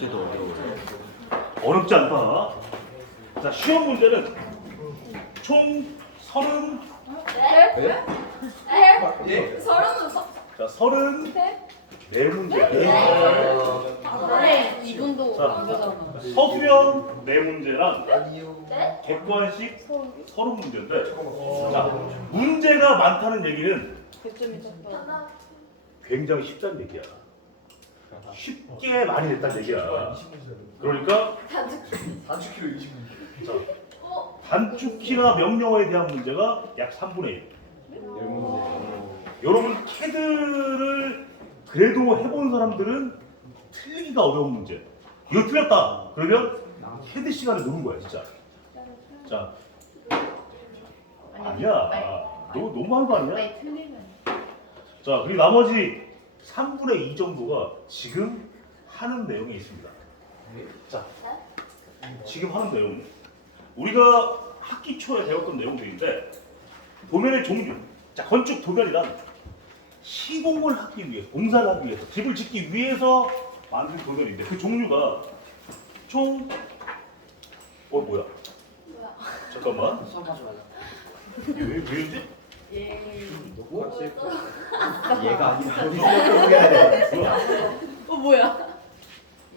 숙제도 어려워요. 어렵지 않다. 자, 시험 문제는 총 30, 네? 예? 자, 34문제. 네, 이분도 자, 안 되잖아. 서술형 4문제랑 아니요. 객관식 30문제인데, 자, 문제가 많다는 얘기는 100점이 쳤다. 굉장히 쉽다는 얘기야. 쉽게 많이 냈다는 얘기야. 그러니까 단축키로 20문. 자, 단축키나 명령어에 대한 문제가 약 3분의 1. 여러분 캐드를 그래도 해본 사람들은 틀리기가 어려운 문제. 이거 틀렸다. 그러면 캐드 시간을 노린 거야 진짜. 자, 아니야. 너 너무 한 거 아니야? 네, 틀리면. 자, 그리고 나머지 3분의 2 정도가 지금 하는 내용이 있습니다. 자, 지금 하는 내용. 우리가 학기 초에 배웠던 내용들인데 도면의 종류. 자, 건축 도면이란 시공을 하기 위해서, 공사를 하기 위해서, 집을 짓기 위해서 만든 도면인데 그 종류가 총 뭐야? 잠깐만. 수업하지 말라. 이게 왜 이러지? 예. 누구? 얘가 아니라 우리 생각을 해야 돼. 뭐야? 뭐야?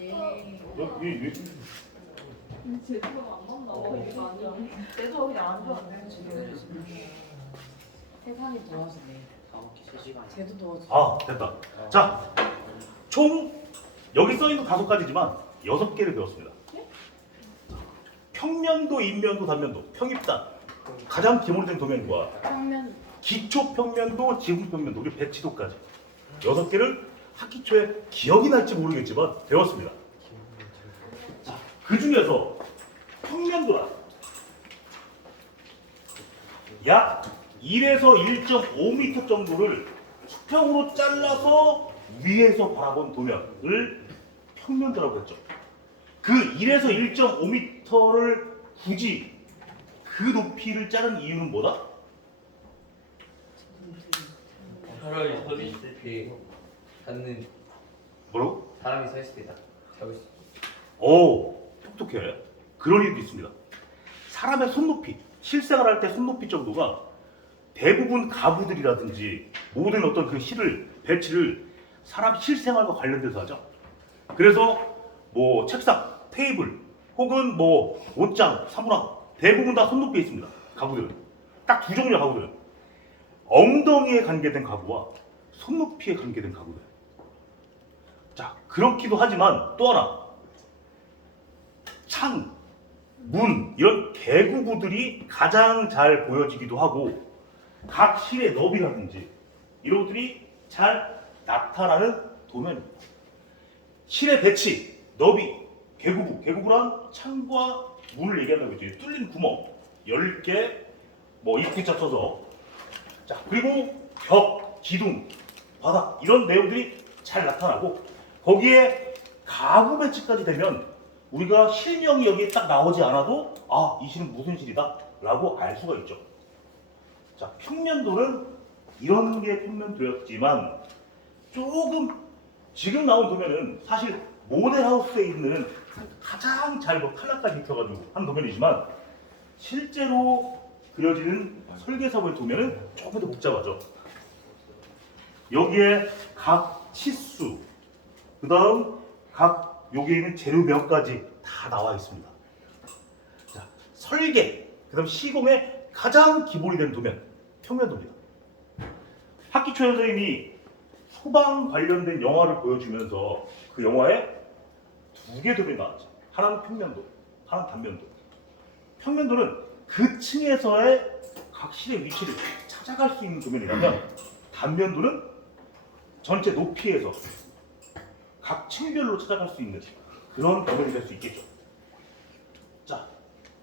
예. 왜? 제주가 안 맞나? 이거 아니야. 제주가 그냥 안 좋아하네. 세상이 도와주네. 3시간. 쟤도 도와줘. 아, 됐다. 자, 총 여기 써 있는 5가지지만 6개를 배웠습니다. 평면도, 인면도, 단면도, 평입단, 가장 기본된 도면과 평면. 기초 평면도, 지붕 평면도, 그리고 배치도까지 6개를 학기 초에 기억이 날지 모르겠지만 배웠습니다. 자, 그 중에서 평면도란 약 1에서 1.5m 정도를 수평으로 잘라서 위에서 바라본 도면을 평면도라고 했죠. 그 1에서 1.5m를 굳이 그 높이를 자른 이유는 뭐다? 사람이 서 있을 때 닿는 뭐라고? 사람이 서 있을 때 잡을 수 있어. 오, 똑똑해. 그런 이유도 있습니다. 사람의 손높이, 실생활 할 때 손높이 정도가 대부분 가구들이라든지 모든 어떤 그 실을, 배치를 사람 실생활과 관련돼서 하죠. 그래서 뭐 책상, 테이블, 혹은 뭐 옷장, 사물함 대부분 다 손높이에 있습니다. 가구들은. 딱 두 종류의 가구들은. 엉덩이에 관계된 가구와 손높이에 관계된 가구들. 자, 그렇기도 하지만 또 하나. 창, 문 이런 개구부들이 가장 잘 보여지기도 하고 각 실의 너비라든지 이런 것들이 잘 나타나는 도면입니다. 실의 배치, 너비, 개구부, 개구부란 창과 문을 얘기한다고 했죠. 뚫린 구멍 10개, 뭐 입구자 쳐서 자, 그리고 벽, 기둥, 바닥 이런 내용들이 잘 나타나고 거기에 가구 배치까지 되면 우리가 실명이 여기에 딱 나오지 않아도 아, 이 실은 무슨 실이다 라고 알 수가 있죠. 자, 평면도는 이런 게 평면도였지만 조금 지금 나온 도면은 사실 모델하우스에 있는 가장 잘 탈락까지 입혀가지고 한 도면이지만 실제로 그려지는 설계사고의 도면은 조금 더 복잡하죠. 여기에 각 치수, 그 다음 각 여기에 있는 재료명까지 다 나와 있습니다. 자, 설계, 그 다음 시공의 가장 기본이 되는 도면, 평면도입니다. 학기 초에 선생님이 소방 관련된 영화를 보여주면서 그 영화에 2개 도면이 나왔죠. 하나는 평면도, 하나는 단면도. 평면도는 그 층에서의 각 실의 위치를 찾아갈 수 있는 도면이라면 단면도는 전체 높이에서 각 층별로 찾아갈 수 있는 그런 도면이 될 수 있겠죠. 자,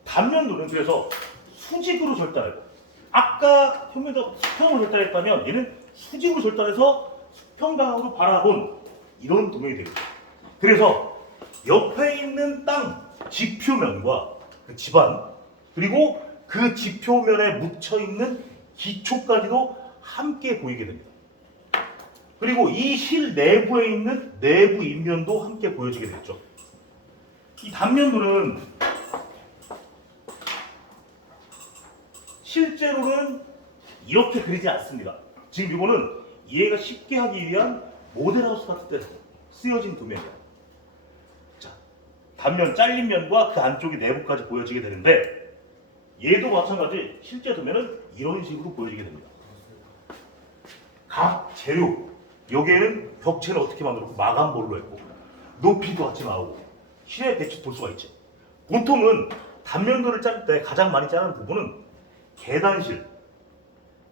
단면도는 그래서 수직으로 절단하고 아까 평면도 수평으로 절단했다면 얘는 수직으로 절단해서 수평방향으로 바라본 이런 도면이 되겠죠. 그래서 옆에 있는 땅 지표면과 그 집안 그리고 그 지표면에 묻혀있는 기초까지도 함께 보이게 됩니다. 그리고 이 실 내부에 있는 내부 인면도 함께 보여지게 됐죠. 이 단면도는 실제로는 이렇게 그리지 않습니다. 지금 이거는 이해가 쉽게 하기 위한 모델하우스 같은 데 쓰여진 도면이에요. 자, 단면 잘린 면과 그 안쪽의 내부까지 보여지게 되는데 얘도 마찬가지 실제 도면은 이런 식으로 보여지게 됩니다. 각 재료 여기에는 벽체를 어떻게 만들었고 마감볼로 했고 높이도 같이 나오고 실에 배치 볼 수가 있지. 보통은 단면도를 자를 때 가장 많이 자르는 부분은 계단실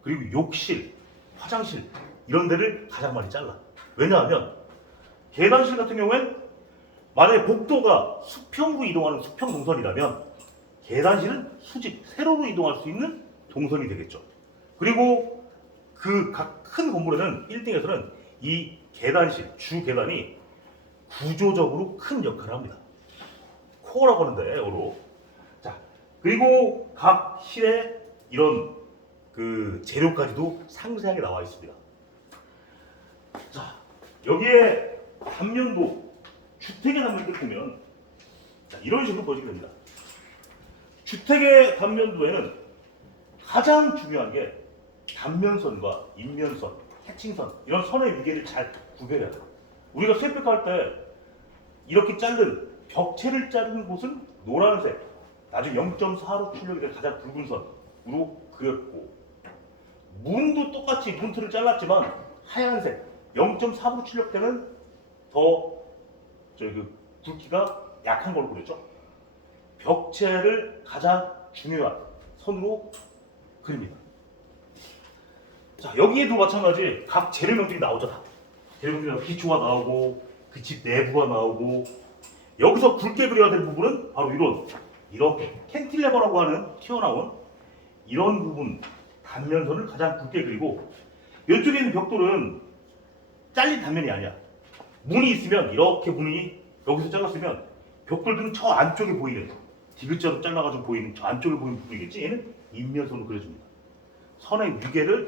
그리고 욕실, 화장실 이런 데를 가장 많이 잘라. 왜냐하면 계단실 같은 경우엔 만약에 복도가 수평으로 이동하는 수평 동선이라면 계단실은 수직, 세로로 이동할 수 있는 동선이 되겠죠. 그리고 그 각 큰 건물에는 1층에서는 이 계단실, 주 계단이 구조적으로 큰 역할을 합니다. 코어라고 하는데 영어로. 자, 그리고 각 실에 이런 그 재료까지도 상세하게 나와 있습니다. 자, 여기에 단면도 주택의 단면도를 보면 자, 이런 식으로 보여지게 됩니다. 주택의 단면도에는 가장 중요한 게 단면선과 인면선, 해칭선 이런 선의 위계를 잘 구별해야 돼요. 우리가 쇠백화 할 때 이렇게 자른 벽체를 자른 곳은 노란색, 나중에 0.4로 출력이 된 가장 붉은 선으로 그렸고 문도 똑같이 문틀을 잘랐지만 하얀색 0.4로 출력되는 더 그 굵기가 약한 걸로 그렸죠. 벽체를 가장 중요한 선으로 그립니다. 자, 여기에도 마찬가지 각 재료명들이 나오잖아. 재료명들이 기초가 나오고 그 집 내부가 나오고 여기서 굵게 그려야 될 부분은 바로 이렇게 캔틸레버라고 하는 튀어나온 이런 부분 단면선을 가장 굵게 그리고 이쪽에 있는 벽돌은 잘린 단면이 아니야. 문이 있으면 이렇게 문이 여기서 잘랐으면 벽돌들은 저 안쪽에 보이는 디귿자로 잘라가지고 보이는 저 안쪽에 보이는 부분이겠지. 얘는 인면선으로 그려줍니다. 선의 위계를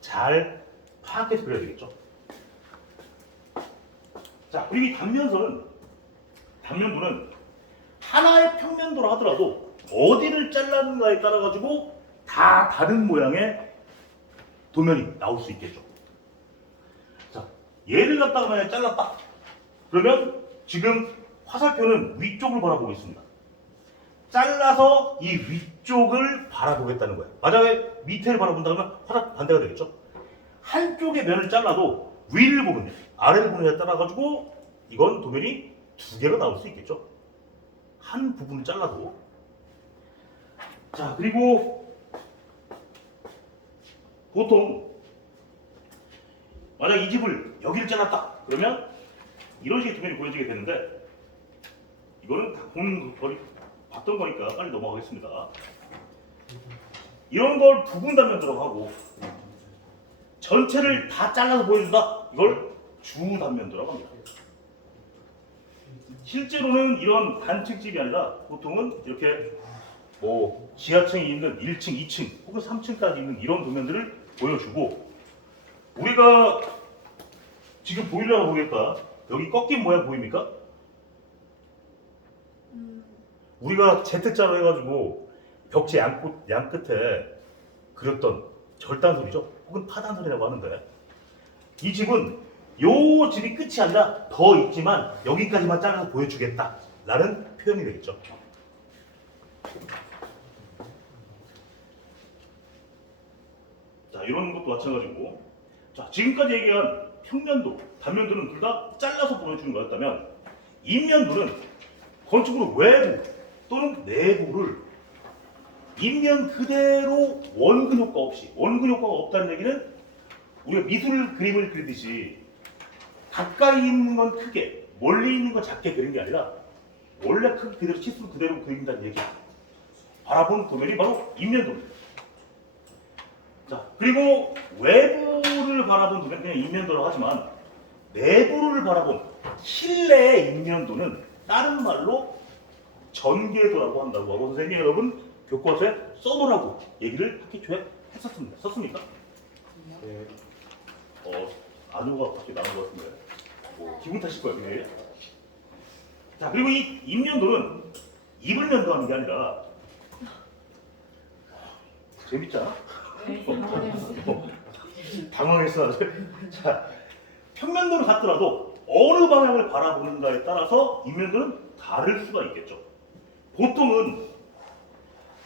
잘 파악해서 그려야 되겠죠. 자, 그리고 이 단면도는 하나의 평면도로 하더라도 어디를 잘랐는가에 따라 가지고 다 다른 모양의 도면이 나올 수 있겠죠. 자, 얘를 갖다가 만약에 잘랐다. 그러면 지금 화살표는 위쪽을 바라보고 있습니다. 잘라서 이 위쪽을 바라보겠다는 거예요. 만약에 밑에를 바라본다 그러면 화살 반대가 되겠죠. 한쪽의 면을 잘라도 위를 보느냐 아래를 보느냐에 따라 가지고 이건 도면이 두 개가 나올 수 있겠죠. 한 부분을 잘라도. 자, 그리고 보통 만약 이 집을 여기를 잘랐다 그러면 이런 식의 도면이 보여지게 되는데 이거는 다 봤던 거니까 빨리 넘어가겠습니다. 이런 걸 부분 단면도라고 하고 전체를 다 잘라서 보여준다 이걸 주 단면도라고 합니다. 실제로는 이런 단층집이 아니라 보통은 이렇게 뭐 지하층이 있는 1층, 2층 혹은 3층까지 있는 이런 도면들을 보여주고 우리가 지금 보이려고 보겠다. 여기 꺾인 모양 보입니까? 우리가 Z자로 해가지고 벽체 양 끝에 그렸던 절단선이죠. 혹은 파단선이라고 하는데 이 집은 요 집이 끝이 아니라 더 있지만 여기까지만 잘라서 보여주겠다 라는 표현이 되겠죠. 자, 이런 것도 마찬가지고 자, 지금까지 얘기한 평면도, 단면도는 둘 다 잘라서 보여주는 거였다면 인면도는 건축으로 외부 또는 내부를 인면 그대로 원근 효과 없이 원근 효과가 없다는 얘기는 우리가 미술 그림을 그리듯이 가까이 있는 건 크게 멀리 있는 건 작게 그린 게 아니라 원래 크기 그대로 치수를 그대로 그린다는 얘기야. 바라보는 도면이 바로 인면도입니다. 자, 그리고 외부를 바라본 도면 그냥 인면도라고 하지만 내부를 바라본 실내의 인면도는 다른 말로 전개도라고 한다고 하고 선생님 여러분 교과서에 써놓으라고 얘기를 학기 초에 했었습니다. 썼습니까? 네. 안효가 갑자기 나온 것 같은데 기분 탓일 거예요. 그게. 자, 그리고 이 입면도는 입을 면도하는 게 아니라 재밌잖아? 당황했어. 자, 평면도를 갖더라도 어느 방향을 바라보는가에 따라서 입면도는 다를 수가 있겠죠. 보통은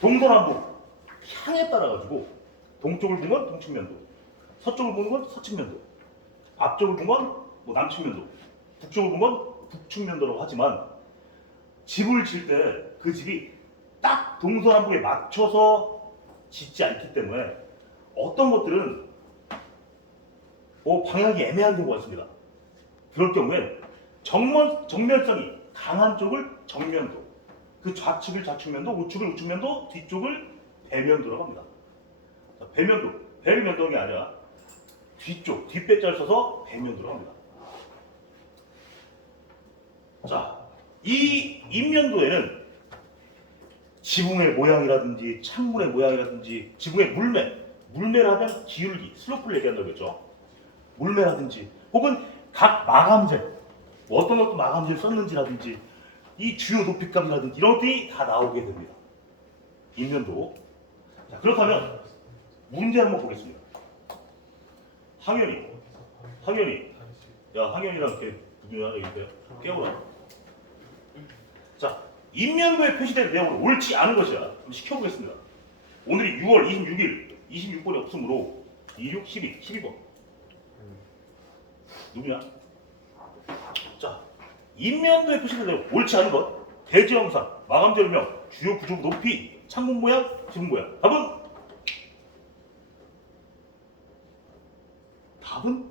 동서남북 향에 따라 가지고 동쪽을 보면 동측면도, 서쪽을 보는 건 서측면도, 앞쪽을 보면 뭐 남측면도, 북쪽을 보면 북측면도라고 하지만 집을 질 때 그 집이 딱 동서남북에 맞춰서 짓지 않기 때문에 어떤 것들은 방향이 애매한 경우가 있습니다. 그럴 경우에 정면성이 강한 쪽을 정면도, 그 좌측을 좌측면도, 우측을 우측면도, 뒤쪽을 배면도라고 합니다. 자, 배면도, 배를 면도하는 게 아니라 뒤쪽, 뒷배자를 써서 배면도라고 합니다. 자, 이 입면도에는 지붕의 모양이라든지 창문의 모양이라든지 지붕의 물매라면 기울기, 슬로프를 얘기한다고 했죠. 물매라든지 혹은 각 마감재, 뭐 어떤 마감재를 썼는지라든지 이 주요 높이값이라든지 이런 것들이 다 나오게 됩니다. 입면도. 자, 그렇다면 문제 한번 보겠습니다. 항현이, 야 항현이랑 걔 누구냐 이렇게 깨워라. 자, 입면도에 표시된 내용은 옳지 않은 것이야. 좀 시켜보겠습니다. 오늘이 6월 26일, 26번이 없으므로 26, 12, 12번. 누구냐? 자, 입면도에 표시된 내용 옳지 않은 것. 대지 형상, 마감재명, 주요 구조 높이, 창문 모양, 지붕 모양. 답은?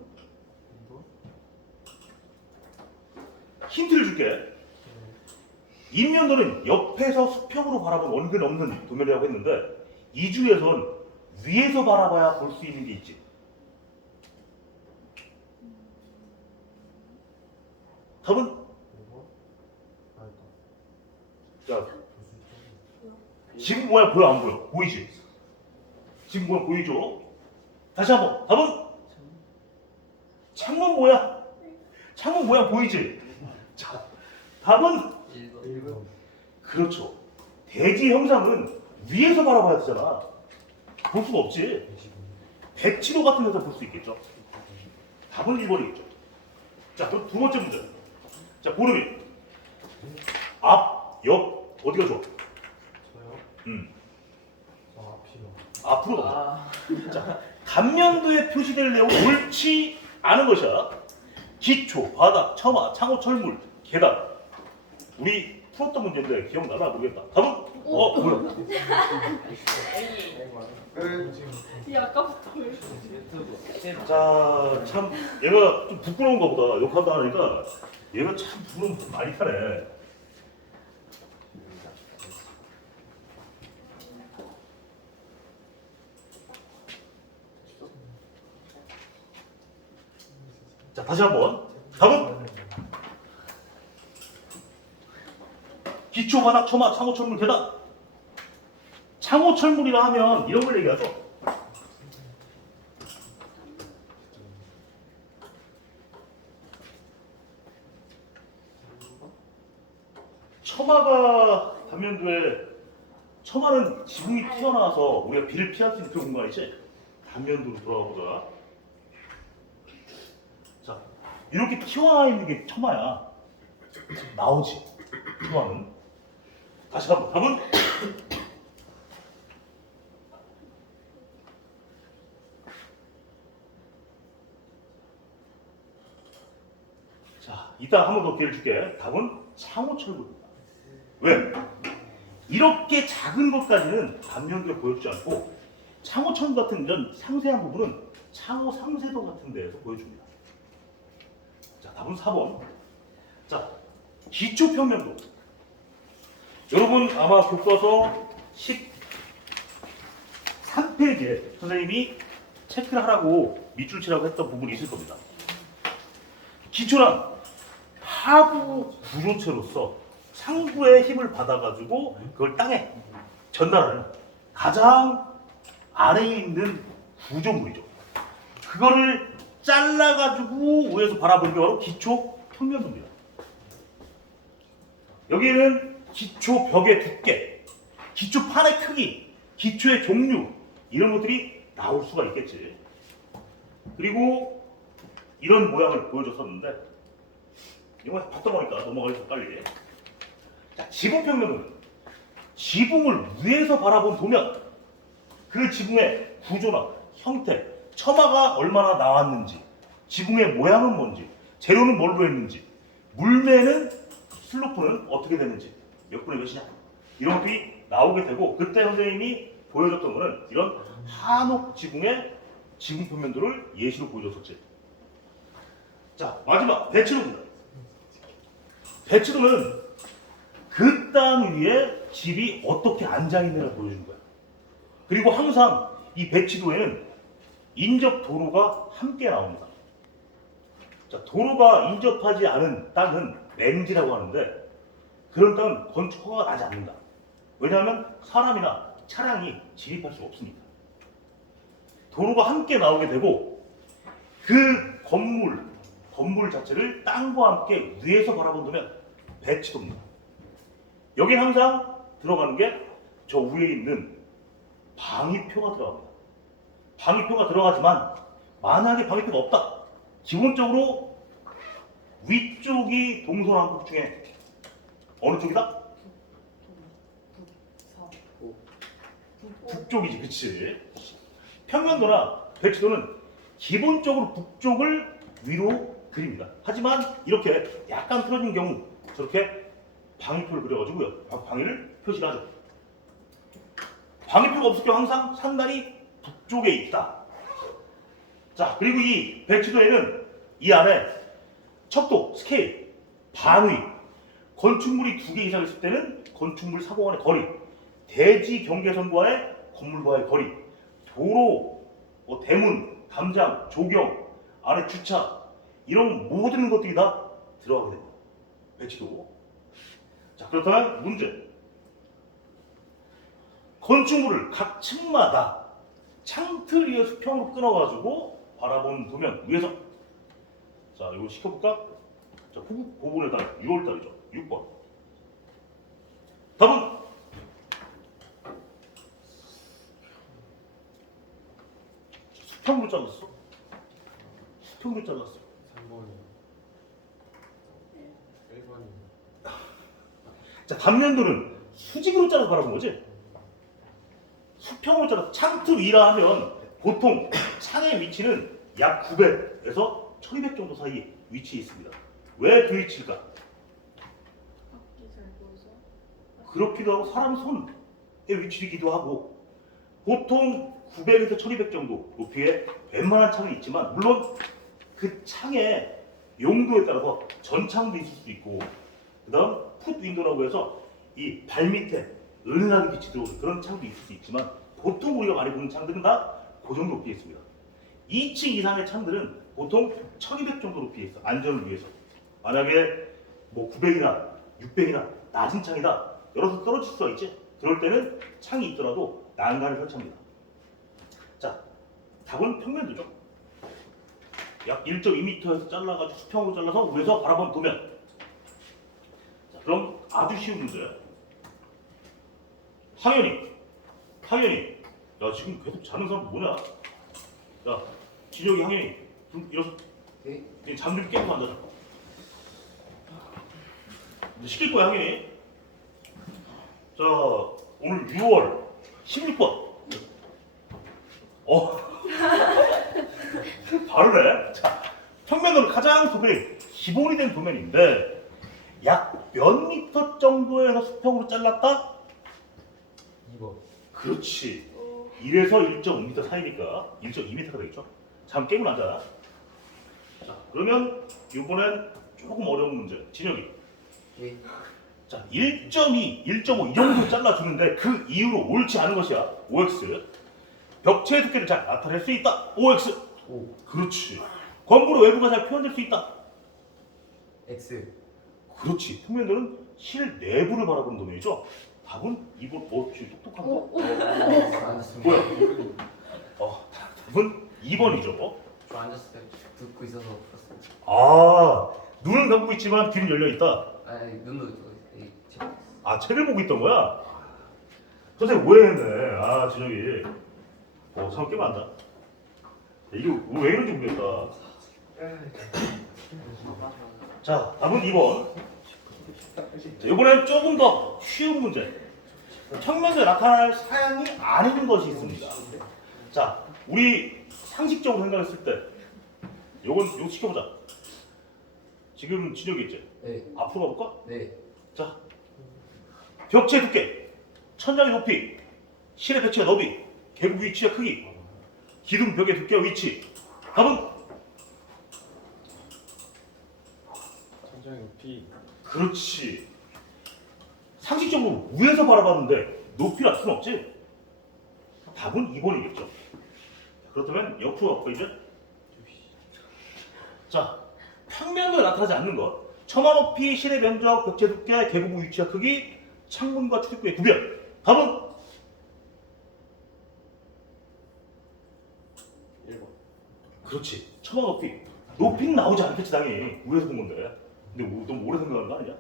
힌트를 줄게. 입면도는 옆에서 수평으로 바라본 원근 없는 도면이라고 했는데 이 중에선 위에서 바라봐야 볼 수 있는 게 있지. 답은? 자, 지금 모양 보여 안 보여? 보이지? 지금 모양 보이죠? 다시 한번. 답은? 창문 모양 보이지? 자, 답은? 1번. 그렇죠. 대지 형상은 위에서 바라봐야 되잖아. 볼 수가 없지. 백지도 같은 데서 볼 수 있겠죠. 답은 1번이겠죠. 자, 그럼 두 번째 문제. 자, 보름이 앞, 옆 어디가 좋아? 저요? 앞이요. 앞으로 가. 자, 단면도에 표시될 내용 옳지 않은 것이야. 기초, 바닥, 처마, 창호, 철물, 계단. 우리 풀었던 문제인데 기억나나 모르겠다. 답은? 뭐야? 이 아까부터 왜 자, 참 얘가 좀 부끄러운가 보다. 욕한다 하니까 얘가 참 부끄러움 많이 타네. 자, 다시 한번. 답은? 기초, 바닥, 처마, 창호, 철물, 계단. 창호, 철물이라 하면 이런 걸 얘기하죠. 처마가 단면도에, 처마는 지붕이 튀어나와서 우리가 비를 피할 수 있는 그런 공간이지. 단면도로 돌아가 보자. 자, 이렇게 튀어나와 있는 게 처마야. 나오지. 처마는. 다시 한번. 답은? 자, 이따 한 번 더 기회를 줄게. 답은 창호철물입니다. 왜? 이렇게 작은 것까지는 단면도에 보여주지 않고 창호철물 같은 이런 상세한 부분은 창호 상세도 같은 데에서 보여줍니다. 자, 답은 4번. 자, 기초평면도. 여러분 아마 교과서 13페이지에 선생님이 체크를 하라고 밑줄 치라고 했던 부분이 있을 겁니다. 기초란 하부 구조체로서 상부의 힘을 받아가지고 그걸 땅에 전달하는 가장 아래에 있는 구조물이죠. 그거를 잘라가지고 위에서 바라보는 게 바로 기초 평면도입니다. 여기에는 기초 벽의 두께, 기초판의 크기, 기초의 종류 이런 것들이 나올 수가 있겠지. 그리고 이런 모양을 보여줬었는데 이거 봤던 거니까 넘어가겠어 빨리. 자, 지붕평면은 지붕을 위에서 바라본 도면 그 지붕의 구조나 형태, 처마가 얼마나 나왔는지, 지붕의 모양은 뭔지, 재료는 뭘로 했는지, 물매는 슬로프는 어떻게 되는지, 몇 분의 몇이냐 이런 것들이 나오게 되고, 그때 선생님이 보여줬던 거는 이런 한옥 지붕의 지붕 평면도를 예시로 보여줬었지. 자, 마지막 배치도입니다. 배치도는 그 땅 위에 집이 어떻게 앉아 있느냐를 보여주는 거야. 그리고 항상 이 배치도에는 인접 도로가 함께 나옵니다. 자, 도로가 인접하지 않은 땅은 맹지라고 하는데, 그런 땅은 건축 허가가 나지 않는다. 왜냐하면 사람이나 차량이 진입할 수 없으니까. 도로가 함께 나오게 되고, 그 건물 자체를 땅과 함께 위에서 바라본다면 배치도입니다. 여기 항상 들어가는 게 저 위에 있는 방위표가 들어갑니다. 방위표가 들어가지만 만약에 방위표가 없다. 기본적으로 위쪽이 동서남북 중에 어느 쪽이다? 북쪽이지, 그치? 평면도나 배치도는 기본적으로 북쪽을 위로 그립니다. 하지만 이렇게 약간 틀어진 경우 저렇게 방위표를 그려가지고요, 방위를 표시하죠. 방위표가 없을 경우 항상 상단이 북쪽에 있다. 자, 그리고 이 배치도에는 이 안에 척도, 스케일, 방위, 건축물이 2개 이상 있을 때는 건축물 사고 간의 거리, 대지 경계선과의 건물과의 거리, 도로, 대문, 담장, 조경, 안에 주차 이런 모든 것들이 다 들어가게 됩니다. 배치도. 자, 그렇다면 문제. 건축물을 각 층마다 창틀 위에 수평으로 끊어가지고 바라본 도면 위에서. 자, 이거 시켜볼까? 자, 고분의 달 6월달이죠. 6번. 답은 수평으로 잘랐어. 수평으로 잘랐어. 3번이요. 1번이요. 자, 단면도는 수직으로 잘라서 바라본 거지. 수평으로 잘라서 창틀 위라 하면 보통 창의 위치는 약 900에서 1200 정도 사이에 위치해 있습니다. 왜 그 위치일까? 밖이 잘 보여서. 그렇기도 하고 사람 손의 위치이기도 하고, 보통 900에서 1200 정도 높이에 웬만한 창이 있지만, 물론 그 창의 용도에 따라서 전창도 있을 수도 있고, 그 다음 풋 윈도라고 해서 이 발밑에 은은하게 빛이 들어오는 그런 창도 있을 수 있지만, 보통 우리가 많이 보는 창들은 다 그 정도 높이에 있습니다. 2층 이상의 창들은 보통 1200 정도 높이에 있어. 안전을 위해서. 만약에 뭐 900이나 600이나 낮은 창이다, 열어서 떨어질 수가 있지. 그럴 때는 창이 있더라도 난간을 설치합니다. 자, 답은 평면도죠. 약 1.2m에서 잘라가지고 수평으로 잘라서 위에서 바라본 도면. 자, 그럼 아주 쉬운 문제. 상현이, 야, 지금 계속 자는 사람 뭐냐? 야, 진혁이, 상현이, 일어서. 네? 잠들 깨고 앉아라. 이제 시킬 거야, 상현이. 자, 오늘 6월 16번. 바로네. 자, 평면도는 가장 도면이 기본이 된 도면인데, 약 몇 미터 정도에서 수평으로 잘랐다? 2번. 그렇지. 1에서 1.5m 사이니까 1.2m가 되겠죠. 잠 깨고 앉아. 자, 그러면 이번엔 조금 어려운 문제. 진혁이. 네. 자, 1.2, 1.5 이 정도 잘라주는데 그 이후로 옳지 않은 것이야. OX. 벽체의 두께를 잘 나타낼 수 있다. OX. 오. 그렇지. 건물의 외부가 잘 표현될 수 있다. X. 그렇지. 평면도는 실 내부를 바라보는 도면이죠. 답은 2번. 지금 똑똑한 거. 알았습니다. 뭐야? 답은 2번이죠. 저 앉았을 때 듣고 있어서 풀었어요. 아, 눈은 감고 있지만 귀는 열려 있다. 아니, 눈도 아, 책을 보고 있던 거야? 선생님 오해했네. 아, 진혁이. 상을 깨면 안다. 이게 왜 이런지 모르겠다. 자, 답은 2번. 자, 이번엔 조금 더 쉬운 문제. 평면도에 나타날 사양이 아닌 것이 있습니다. 자, 우리 상식적으로 생각했을 때 요거 시켜보자. 지금 진혁이 있지? 네. 앞으로 가볼까? 네. 자, 벽체 두께, 천장의 높이, 실의 배치와 너비, 계곡 위치와 크기, 기둥 벽의 두께와 위치. 답은? 천장의 높이. 그렇지. 상식적으로 위에서 바라봤는데 높이를 알 수는 없지. 답은 2번이겠죠. 그렇다면 옆으로 가볼까 이제? 자, 평면도에 나타나지 않는 것. 처마 높이, 실의 면적, 벽체 두께, 계곡 위치와 크기, 창문과 출입구의 구별. 답은? 1번. 그렇지. 처마 높이. 높이는 나오지 않겠지 당연히. 위에서 본 건데. 근데 너무 오래 생각하는 거 아니냐?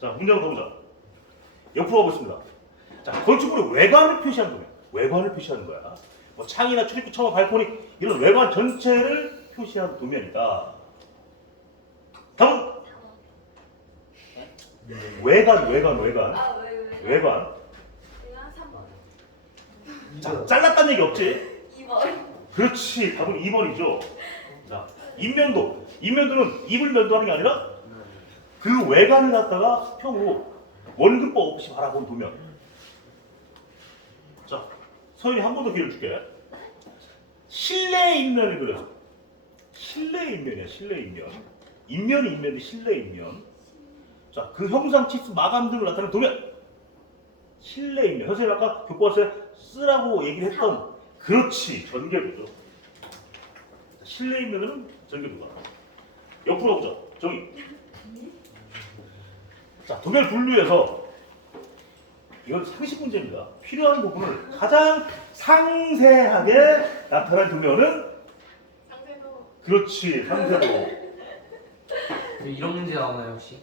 자, 문제 한번 더 보자. 옆으로 가보겠습니다. 자, 건축물의 외관을 표시하는 거야. 외관을 표시하는 거야. 뭐 창이나 출입구, 처마, 발코니 이런 외관 전체를 표시하는 도면이다. 다음 외관. 아, 왜? 외관. 그냥 3번. 자, 잘랐다는 얘기 없지? 2번. 그렇지. 답은 2번이죠. 자, 인면도. 인면도는 입을 면도하는 게 아니라 그 외관을 갖다가 수평으로 원근법 없이 바라본 도면. 자, 서윤이 한 번 더 기회를 줄게. 실내 인면을 그려. 실내 인면이야, 실내 인면. 인면이 인면인데 실내 인면. 자, 그 형상, 치수, 마감 등을 나타내는 도면. 실내 인면. 선생님 아까 교과서에 쓰라고 얘기를 했던 그렇지, 전개도죠. 실내 인면은 전개도다. 옆으로 가보자. 정희. 자, 도면 분류해서 이건 상식 문제입니다. 필요한 부분을 가장 상세하게 나타낸 도면은 상세도. 그렇지, 상세도. 그럼 이런 문제 나오나요 혹시?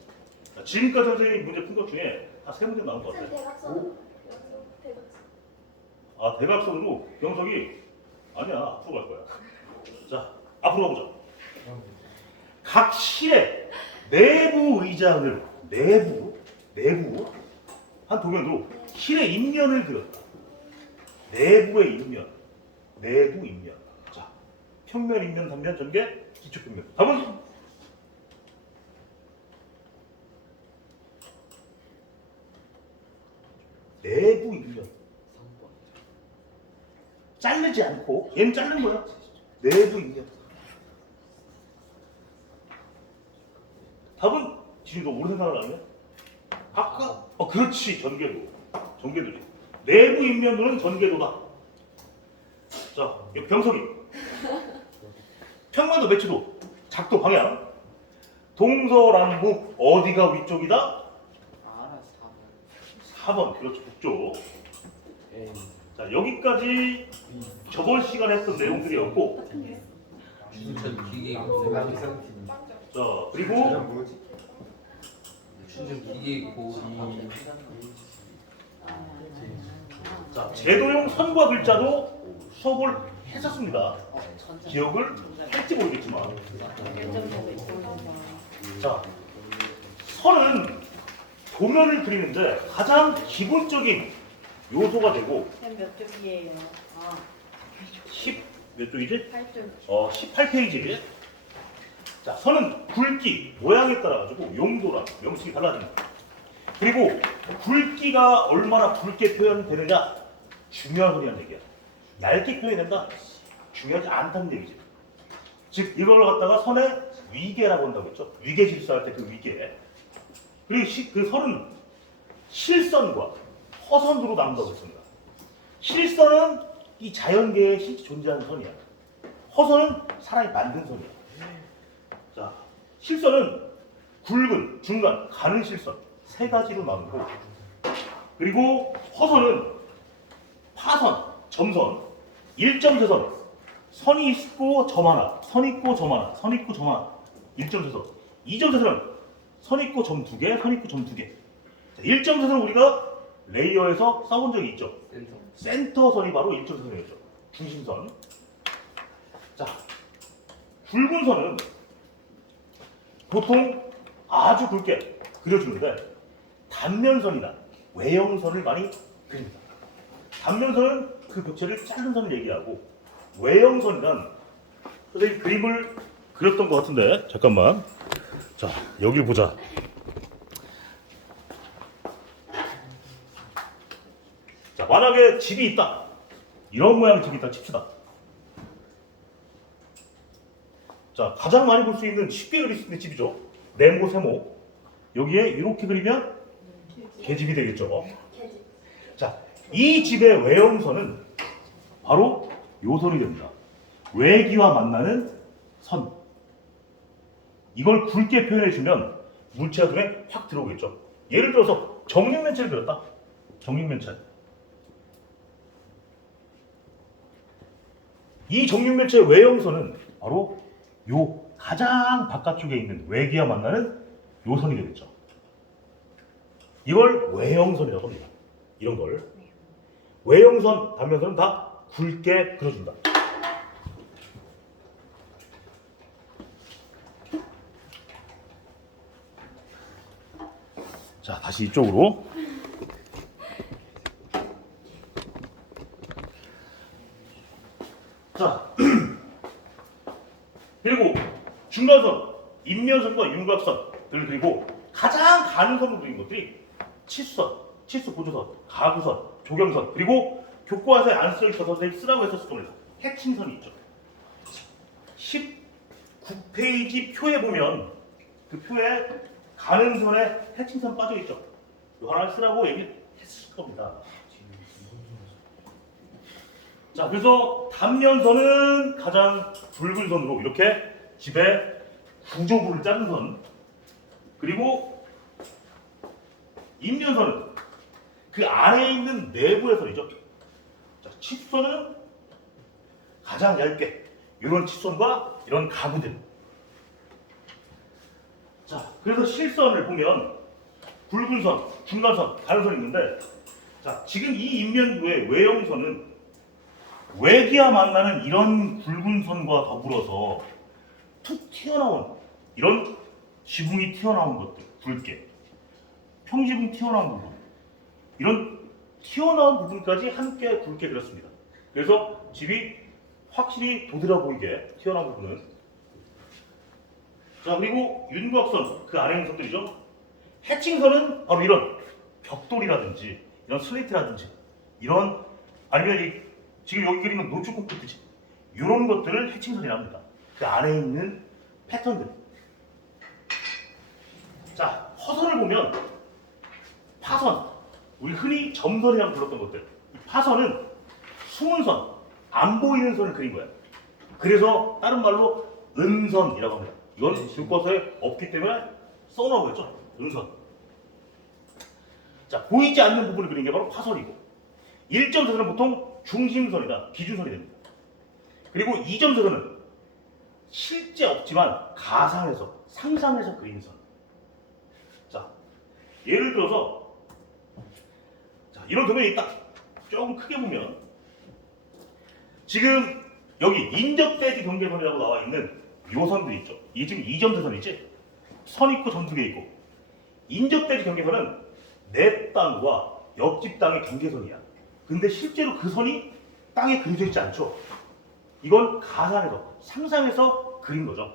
자, 지금까지 선생님이 문제 푼 것 중에 한 3문제 나온 것 같아. 대각선. 대각선. 아, 대각선으로 병석이 아니야, 앞으로 갈 거야. 자, 앞으로 가보자. 각 실의 내부 의자를 내부 한 도면으로 실의 인면을 그렸다. 내부의 인면, 내부 인면. 자, 평면, 인면, 단면, 전개, 기초 평면. 답은? 내부 인면. 자르지 않고 얘는 자른 거야. 내부 인면. 답은 지금 너 오래 생각을 안 해? 아까 그렇지, 전개도. 전개도지. 내부 인면도는 전개도다. 자, 이 병석이. 평면도 매치도, 작도 방향. 동서남북 어디가 위쪽이다? 알아 4번. 그렇죠, 북쪽. A. 자, 여기까지 저번 시간에 했던 내용들이었고, 춘천 기계 쌍쌍팀. 자, 그리고 뭐지? 춘천 기계 고 자, 제도용 선과 글자도 수업을 했었습니다. 기억을 할지 모르겠지만. 자, 선은 도면을 그리는데 가장 기본적인 요소가 되고 몇 쪽이에요? 아, 10 몇 쪽이지? 8쪽. 18페이지. 자, 선은 굵기, 모양에 따라 가지고 용도랑 명칭이 달라집니다. 그리고 굵기가 얼마나 굵게 표현되느냐 중요한 소리라는 얘기야. 얇게 표현된다? 중요하지 않다는 얘기지. 즉 이걸 갖다가 선의 위계라고 한다고 했죠. 위계 질서할 때 그 위계. 그리고 그 선은 실선과 허선으로 나눈다고 했습니다. 실선은 이 자연계에 실제 존재하는 선이야. 허선은 사람이 만든 선이야. 자, 실선은 굵은, 중간, 가는 실선 세 가지로 나누고, 그리고 허선은 파선, 점선, 일점세선, 선이 있고 점 하나, 선 있고 점 하나, 선 있고 점 하나, 일점세선. 이점세선은 선 있고 점 두 개, 선 있고 점 두 개. 1점선은 우리가 레이어에서 써본 적이 있죠. 센터. 센터선이 바로 1점선이었죠. 중심선. 자, 굵은 선은 보통 아주 굵게 그려주는데 단면선이나 외형선을 많이 그립니다. 단면선은 그 벽체를 자른 선을 얘기하고 외형선이란 선생님 그림을 그렸던 것 같은데 잠깐만. 자, 여기 보자. 자, 만약에 집이 있다. 이런 모양의 집이 있다 칩시다. 자, 가장 많이 볼 수 있는 쉽게 그릴 수 있는 집이죠. 네모, 세모. 여기에 이렇게 그리면 계집이 되겠죠. 자, 이 집의 외형선은 바로 요 선이 됩니다. 외기와 만나는 선. 이걸 굵게 표현해주면 물체가 눈에 확 들어오겠죠. 예를 들어서 정육면체를 그렸다. 정육면체. 이 정육면체의 외형선은 바로 요 가장 바깥쪽에 있는 외기와 만나는 요 선이 되겠죠. 이걸 외형선이라고 합니다. 이런 걸. 외형선, 단면선은 다 굵게 그려준다. 자, 다시 이쪽으로. 자, 그리고 중간선, 인면선과 윤곽선을 그리고 가장 가는 선으로 그린 것들이 치수선, 치수 보조선, 가구선, 조경선, 그리고 교과서에 안 쓰여있어서 선생님 쓰라고 해서 쓰겁니다. 해칭선이 있죠. 19페이지 표에 보면 그 표에 가는 선에 해칭선 빠져있죠. 이거 하나 쓰라고 얘기했을 겁니다. 자, 그래서 단면선은 가장 굵은 선으로 이렇게 집의 구조부를 짜는 선, 그리고 인면선은 그 안에 있는 내부의 선이죠. 자, 칩선은 가장 얇게 이런 칩선과 이런 가구들. 자, 그래서 실선을 보면 굵은 선, 중간선, 가는 선이 있는데, 자, 지금 이 인면부의 외형선은 외기와 만나는 이런 굵은 선과 더불어서 툭 튀어나온 이런 지붕이 튀어나온 것들, 굵게 평지붕 튀어나온 부분, 이런 튀어나온 부분까지 함께 굵게 그렸습니다. 그래서 집이 확실히 도드라 보이게 튀어나온 부분은. 자, 그리고 윤곽선, 그 아래 있는 선들이죠. 해칭선은 바로 이런 벽돌이라든지 이런 슬레이트라든지 이런, 아니면 지금 여기 그리는 노출 콘크리트지, 이런 것들을 해칭선이라고 합니다. 그 안에 있는 패턴들. 자, 허선을 보면 파선, 우리 흔히 점선이라고 불렀던 것들, 이 파선은 숨은 선, 안 보이는 선을 그린 거예요. 그래서 다른 말로 은선이라고 합니다. 이건 교과서에 없기 때문에 써놓아보겠죠. 은선. 자, 보이지 않는 부분을 그린 게 바로 파선이고, 1점선은 보통 중심선이나 기준선이 됩니다. 그리고 2점선은 실제 없지만 가상해서, 상상해서 그린 선. 자, 예를 들어서, 자, 이런 도면이 딱 조금 크게 보면, 지금 여기 인접대지 경계선이라고 나와 있는 요 선들이 있죠. 이게 지금 2점선이지? 선 있고 전두개 있고. 인접대지 경계선은 내 땅과 옆집 땅의 경계선이야. 근데 실제로 그 선이 땅에 그려져 있지 않죠. 이건 가상해서, 상상해서 그린 거죠.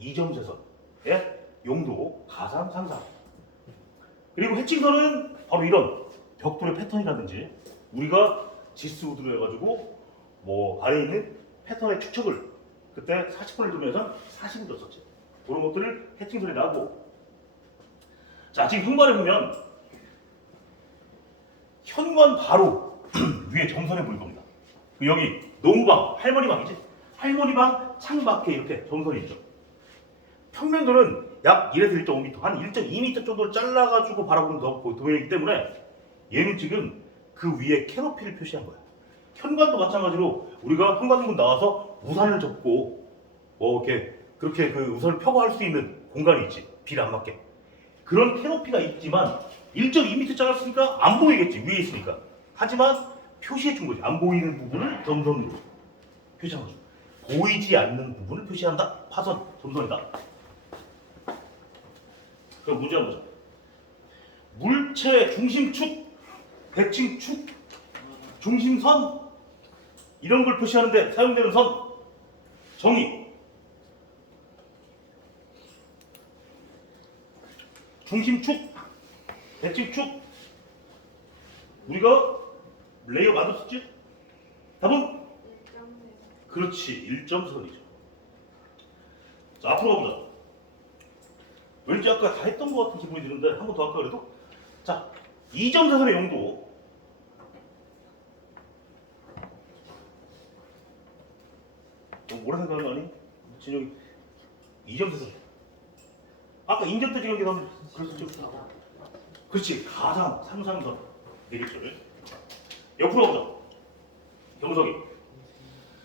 2점세선의 용도, 가상, 상상. 그리고 해칭선은 바로 이런 벽돌의 패턴이라든지, 우리가 지스우드로 해가지고 뭐 아래에 있는 패턴의 축척을 그때 40분을 두면서 40을 뒀었지. 그런 것들을 해칭선이라고. 자, 지금 현관에 보면 현관 바로 위에 점선에 보일 겁니다. 여기 노후방, 할머니 방이지? 할머니 방 창밖에 이렇게 점선이 있죠. 평면도는 약 1에서 1.5m, 한 1.2m 정도를 잘라가지고 바라보는 도면이기 때문에 얘는 지금 그 위에 캐노피를 표시한 거야. 현관도 마찬가지로 우리가 현관문 나와서 우산을 접고 뭐 이렇게 그렇게 그 우산을 펴고 할 수 있는 공간이 있지. 비를 안 맞게. 그런 캐노피가 있지만 1.2m 잘랐으니까 안 보이겠지, 위에 있으니까. 하지만 표시해 준 거지. 안 보이는 부분을 점선으로 표시한 거죠. 보이지 않는 부분을 표시한다. 파선, 점선이다. 그럼 문제 한번 보자. 물체 중심축, 대칭축, 중심선 이런 걸 표시하는데 사용되는 선 정의. 중심축, 대칭축 우리가 레이어 만들었지? 답은? 그렇지, 일점선이죠. 자, 앞으로 가보자. 왠지 아까 다 했던 것 같은 기분이 드는데 한 번 더 할까 그래도? 자, 이점사선의 용도. 뭐라 생각하니? 진영이 이점사선. 아까 인점 때 지금 계산 그랬었죠? 그렇지, 가상 상상선 되겠죠. 옆으로 가보자. 경석이.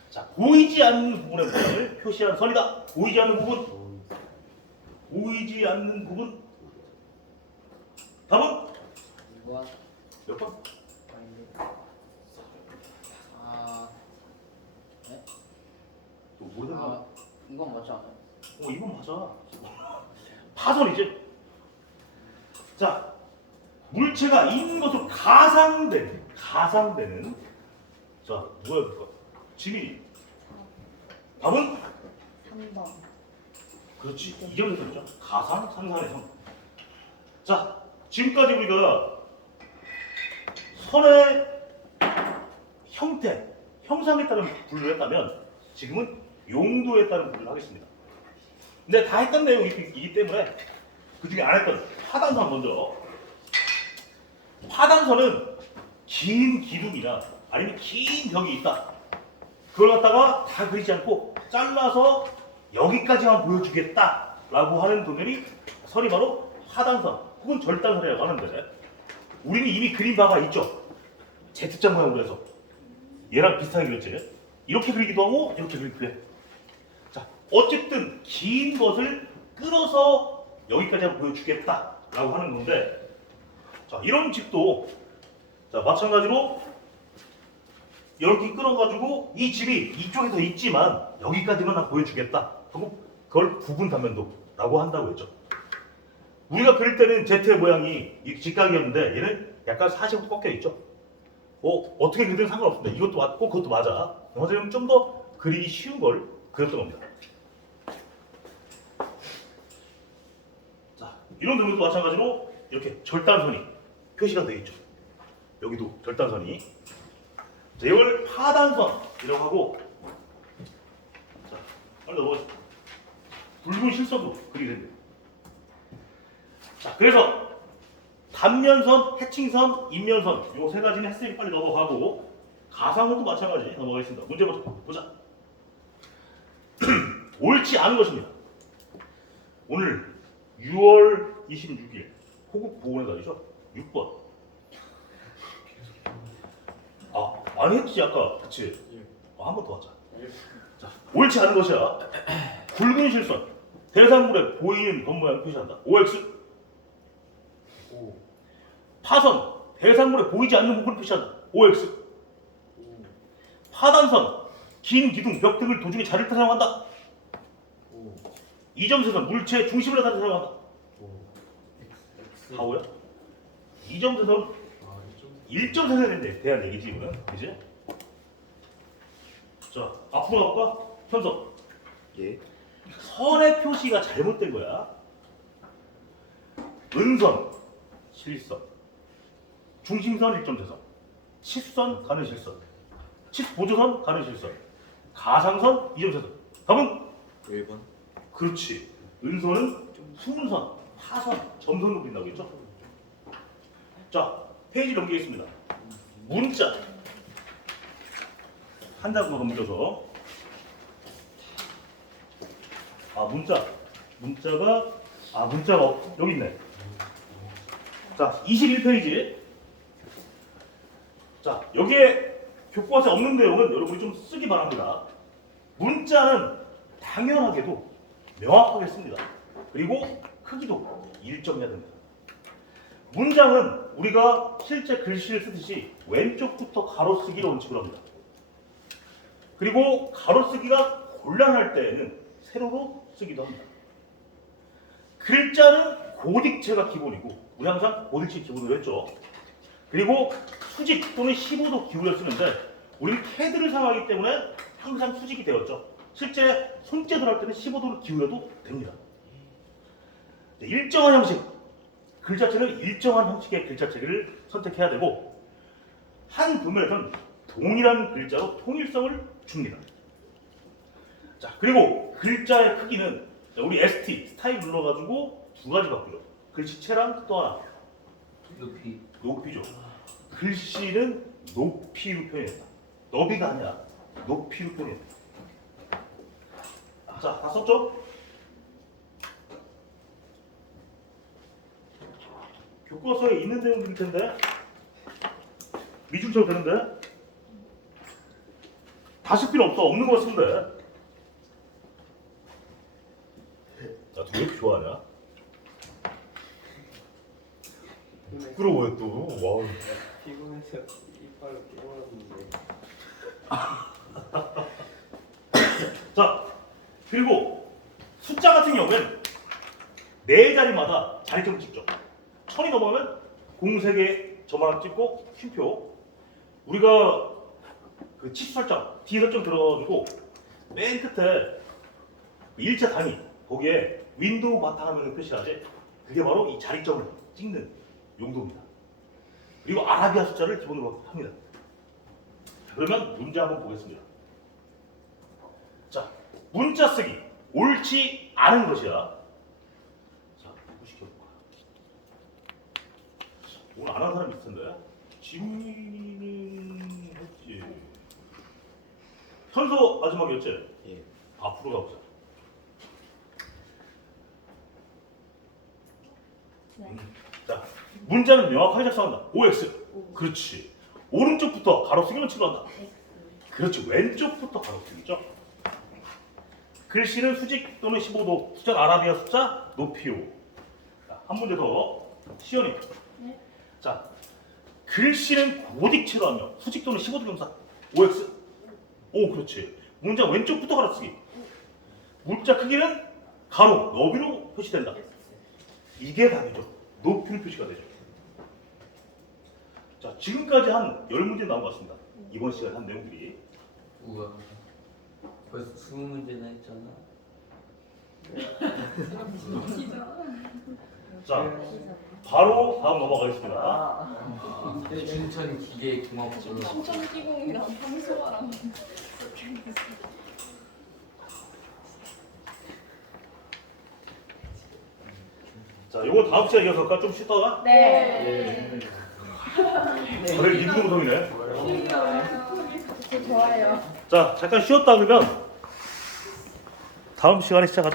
자, 보이지 않는 부분의 모양을 표시한 선이다. 보이지 않는 부분. 보이지 않는 부분. 답은? 이거 몇 번? 아, 네? 또 모르겠나? 아, 이건 맞지 않아요? 이건 맞아. 파선이지. 자, 물체가 있는 것으로 가상되는 자, 누가 해볼까? 지민이. 답은? 3번. 그렇지. 이 점에서 그렇죠. 가상, 상상의 선. 자, 지금까지 우리가 선의 형태, 형상에 따른 분류를 했다면 지금은 용도에 따른 분류를 하겠습니다. 근데 다 했던 내용이기 때문에 그 중에 안 했던 파단선 먼저. 파단선은 긴 기둥이나 아니면 긴 벽이 있다. 그걸 갖다가 다 그리지 않고 잘라서 여기까지만 보여주겠다라고 하는 도면이 선이 바로 파단선 혹은 절단선이라고 하는데 우리는 이미 그린 바가 있죠. Z자 모양으로 해서 얘랑 비슷하게 그렸지. 이렇게 그리기도 하고 이렇게 그리기도 해. 자, 어쨌든 긴 것을 끌어서 여기까지 보여주겠다라고 하는 건데, 자, 이런 집도 자 마찬가지로 이렇게 끌어가지고 이 집이 이쪽에서 있지만 여기까지만 다 보여주겠다 하고 그걸 부분 단면도라고 한다고 했죠. 우리가 그릴 때는 Z의 모양이 이 직각이었는데 얘는 약간 45도 꺾여 있죠. 어떻게 그리든 상관없습니다. 이것도 맞고 그것도 맞아. 선생님은 좀 더 그리기 쉬운 걸 그렸던 겁니다. 자, 이런 도면도 마찬가지로 이렇게 절단선이 표시가 되어 있죠. 여기도 절단선이. 자, 이걸 파단선이라고 하고, 자, 빨리 넘어가시죠. 붉은 실선도 그리게 됩니다. 자, 그래서 단면선, 해칭선, 인면선 요 세 가지는 했으니 빨리 넘어가고 가상선도 마찬가지 넘어가겠습니다. 문제부터 보자. 옳지 않은 것입니다. 오늘 6월 26일 호국 보건의 날이죠. 6번. 많이 했지 아까. 그치? 한 번 더 하자. 자, 옳지 않은 것이야. 굵은 실선 대상물에 보이는 겉모양을 표시한다. OX. 파선 대상물에 보이지 않는 부분을 표시한다. OX. 파단선 긴 기둥, 벽 등을 도중에 자를 때 사용한다. 이점세선 물체의 중심을 나타낼 때 사용한다. 바오야? 이점세선 1.4세대에 대한 얘기지 이거는. 그지? 자, 앞으로 가볼까? 현석. 예. 선의 표시가 잘못된 거야. 은선, 실선, 중심선 1.4선, 치수선, 가는 실선, 치수 보조선, 가는 실선, 가상선 2.4선. 답은? 1번. 그렇지. 은선은 수문선, 타선, 점선으로 그린다고 했죠? 자, 페이지 넘기겠습니다. 문자 한 장더 넘겨서 문자가 여기 있네. 자, 21페이지. 자, 여기에 교과서에 없는 내용은 여러분이 좀 쓰기 바랍니다. 문자는 당연하게도 명확하게 씁니다. 그리고 크기도 일정해야 됩니다. 문장은 우리가 실제 글씨를 쓰듯이 왼쪽부터 가로쓰기를 원칙으로 합니다. 그리고 가로쓰기가 곤란할 때에는 세로로 쓰기도 합니다. 글자는 고딕체가 기본이고 우리 항상 고딕체 기본으로 했죠. 그리고 수직 또는 15도 기울여 쓰는데 우리는 캐드를 사용하기 때문에 항상 수직이 되었죠. 실제 손재주를 할 때는 15도를 기울여도 됩니다. 일정한 형식, 글자체는 일정한 형식의 글자체를 선택해야 되고 한 부분에서는 동일한 글자로 통일성을 줍니다. 자, 그리고 글자의 크기는 우리 ST, 스타일 눌러가지고 두 가지 바꾸죠. 글씨체랑 또 하나 높이. 높이죠. 글씨는 높이로 표현했다. 너비가 아니라 높이로 표현했다. 자, 다 썼죠? 교과서에 있는 내용들일 텐데 미중처럼 되는데 다 쓸 필요 없어. 없는 거 쓰면 돼. 나 왜 이렇게 좋아하냐? 부끄러워요 또. 와. 피곤해서 이빨로 깨물었는데. 자, 그리고 숫자 같은 경우에는 네 자리마다 자리점 찍죠. 1000이 넘으면 공색에 점 하나 찍고 쉼표. 우리가 그 치수 설정, D 설정 들어가지고 맨 끝에 일자 단위 거기에 윈도우 바탕화면을 표시하지. 그게 바로 이 자리점을 찍는 용도입니다. 그리고 아라비아 숫자를 기본으로 합니다. 그러면 문제 한번 보겠습니다. 자, 문자 쓰기 옳지 않은 것이야. 자, 누구 시켜볼까? 오늘 안 한 사람이 있을 텐데. 지훈이는 했지. 현서 마지막이었지? 예. 앞으로 가보자. 네. 자, 문자는 명확하게 작성한다. OX. 그렇지. 오른쪽부터 가로쓰기 원칙으로 한다. 그렇지. 왼쪽부터 가로쓰기죠. 글씨는 수직 또는 15도, 숫자 아라비아 숫자, 높이요. 자, 한 문제 더. 시연이. 네. 자, 글씨는 고딕체로 하며 수직 또는 15도 경사. OX. 오, 그렇지. 문장 왼쪽부터 가로쓰기. 문자 크기는 가로, 너비로 표시된다. 이게 답이죠. 높이로 표시가 되죠. 자, 지금까지 한 10문제 나온 것 같습니다. 이번 시간에 한 내용들이. 우와. 벌써 20문제나 했잖아. 자, 바로 다음 넘어가겠습니다. 춘천 기계공학부. 춘천기공이랑 황소화랑 자, 요거 다음 시간에 이어서 할까? 좀 쉬다가? 네. 다들 리듬으로성이네. 좋아요. 자, 잠깐 쉬었다 그러면 다음 시간에 시작하자.